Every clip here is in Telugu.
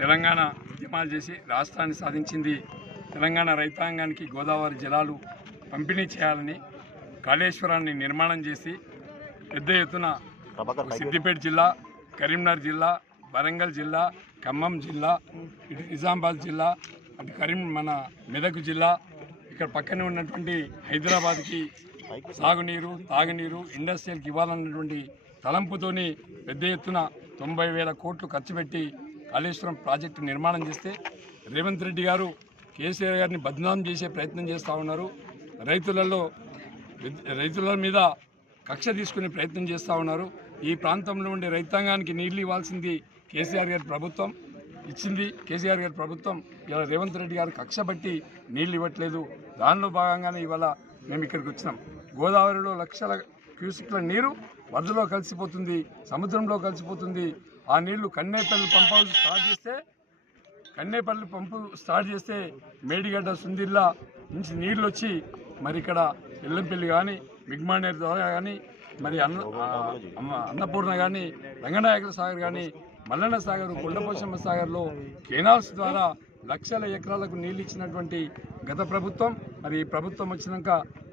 తెలంగాణ ఉద్యమాలు చేసి రాష్ట్రాన్ని సాధించింది తెలంగాణ రైతాంగానికి గోదావరి జలాలు పంపిణీ చేయాలని కాళేశ్వరాన్ని నిర్మాణం చేసి పెద్ద ఎత్తున సిద్దిపేట జిల్లా కరీంనగర్ జిల్లా వరంగల్ జిల్లా ఖమ్మం జిల్లా ఇటు నిజామాబాద్ జిల్లా అటు కరీం మన మెదక్ జిల్లా ఇక్కడ పక్కనే ఉన్నటువంటి హైదరాబాద్కి సాగునీరు తాగునీరు ఇండస్ట్రియల్కి ఇవ్వాలన్నటువంటి తలంపుతోని పెద్ద ఎత్తున తొంభై వేల కోట్లు ఖర్చు పెట్టి కాళేశ్వరం ప్రాజెక్టు నిర్మాణం చేస్తే రేవంత్ రెడ్డి గారు కేసీఆర్ గారిని బద్నాం చేసే ప్రయత్నం చేస్తూ ఉన్నారు రైతులలో రైతుల మీద కక్ష తీసుకునే ప్రయత్నం చేస్తూ ఉన్నారు ఈ ప్రాంతంలో ఉండే రైతాంగానికి నీళ్లు ఇవ్వాల్సింది కేసీఆర్ గారి ప్రభుత్వం ఇచ్చింది కేసీఆర్ గారి ప్రభుత్వం ఇలా రేవంత్ రెడ్డి గారు కక్ష బట్టి నీళ్లు ఇవ్వట్లేదు దానిలో భాగంగానే ఇవాళ మేము ఇక్కడికి వచ్చినాం గోదావరిలో లక్షల క్యూసిక్ల నీరు వరదలో కలిసిపోతుంది సముద్రంలో కలిసిపోతుంది ఆ నీళ్లు కన్నేపల్లి పంప్ హౌస్ స్టార్ట్ చేస్తే కన్నేపల్లి పంపు స్టార్ట్ చేస్తే మేడిగడ్డ సుందిల్లా నుంచి నీళ్ళు వచ్చి మరి ఇక్కడ ఎల్లంపల్లి కానీ మిగ్మానేరు ద్వారా కానీ మరి అన్న అన్నపూర్ణ కానీ రంగనాయకుల సాగర్ కానీ మల్లన్న సాగర్ కొండపోషమ్మ సాగర్లో కెనాల్స్ ద్వారా లక్షల ఎకరాలకు నీళ్ళు ఇచ్చినటువంటి గత ప్రభుత్వం మరి ఈ ప్రభుత్వం వచ్చినాక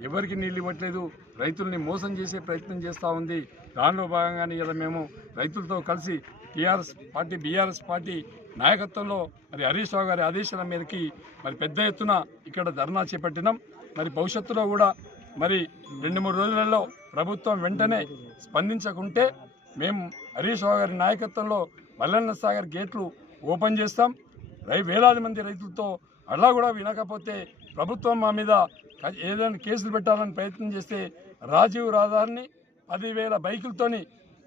ఎవరికి నీళ్ళు ఇవ్వట్లేదు రైతుల్ని మోసం చేసే ప్రయత్నం చేస్తూ ఉంది దానిలో భాగంగానే ఇలా మేము రైతులతో కలిసి టీఆర్ఎస్ పార్టీ బీఆర్ఎస్ పార్టీ నాయకత్వంలో మరి హరీష్ రావు గారి ఆదేశాల మేరకి మరి పెద్ద ఎత్తున ఇక్కడ ధర్నా చేపట్టినాం మరి భవిష్యత్తులో కూడా మరి రెండు మూడు రోజులలో ప్రభుత్వం వెంటనే స్పందించకుంటే మేము హరీష్ రావు గారి నాయకత్వంలో మల్లన్న సాగర్ గేట్లు ఓపెన్ చేస్తాం రై వేలాది మంది రైతులతో అలా కూడా వినకపోతే ప్రభుత్వం మా మీద ఏదైనా కేసులు పెట్టాలని ప్రయత్నం చేస్తే రాజీవ్ రహదారిని పదివేల బైకులతోని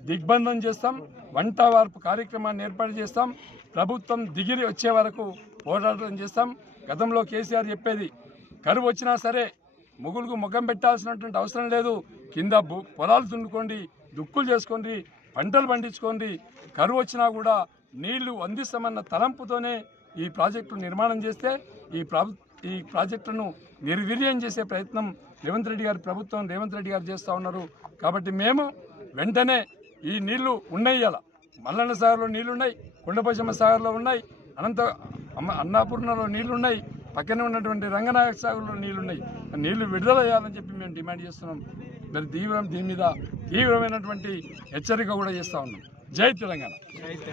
దిగ్బంధం చేస్తాం వంట వార్పు కార్యక్రమాన్ని ఏర్పాటు చేస్తాం ప్రభుత్వం దిగిరి వచ్చే వరకు పోరాటం చేస్తాం గతంలో కేసీఆర్ చెప్పేది కరువు వచ్చినా సరే ముగులకు ముఖం పెట్టాల్సినటువంటి అవసరం లేదు కింద పొలాలు తుండుకోండి దుక్కులు చేసుకోండి పంటలు పండించుకోండి కరువు వచ్చినా కూడా నీళ్లు అందిస్తామన్న తలంపుతోనే ఈ ప్రాజెక్టు నిర్మాణం చేస్తే ఈ ప్రాబు ఈ ప్రాజెక్టును నిర్వీర్యం చేసే ప్రయత్నం రేవంత్ రెడ్డి గారి ప్రభుత్వం రేవంత్ రెడ్డి గారు చేస్తూ ఉన్నారు కాబట్టి మేము వెంటనే ఈ నీళ్లు ఉన్నాయి మల్లన్న సాగర్లో నీళ్లున్నాయి కొండపోచమ్మ సాగర్లో ఉన్నాయి అనంత అన్నాపూర్ణలో నీళ్లున్నాయి పక్కనే ఉన్నటువంటి రంగనాయక సాగర్లో నీళ్లున్నాయి నీళ్లు విడుదల చేయాలని చెప్పి మేము డిమాండ్ చేస్తున్నాం మరి తీవ్రం దీని మీద తీవ్రమైనటువంటి హెచ్చరిక కూడా చేస్తూ ఉన్నాం జై తెలంగాణ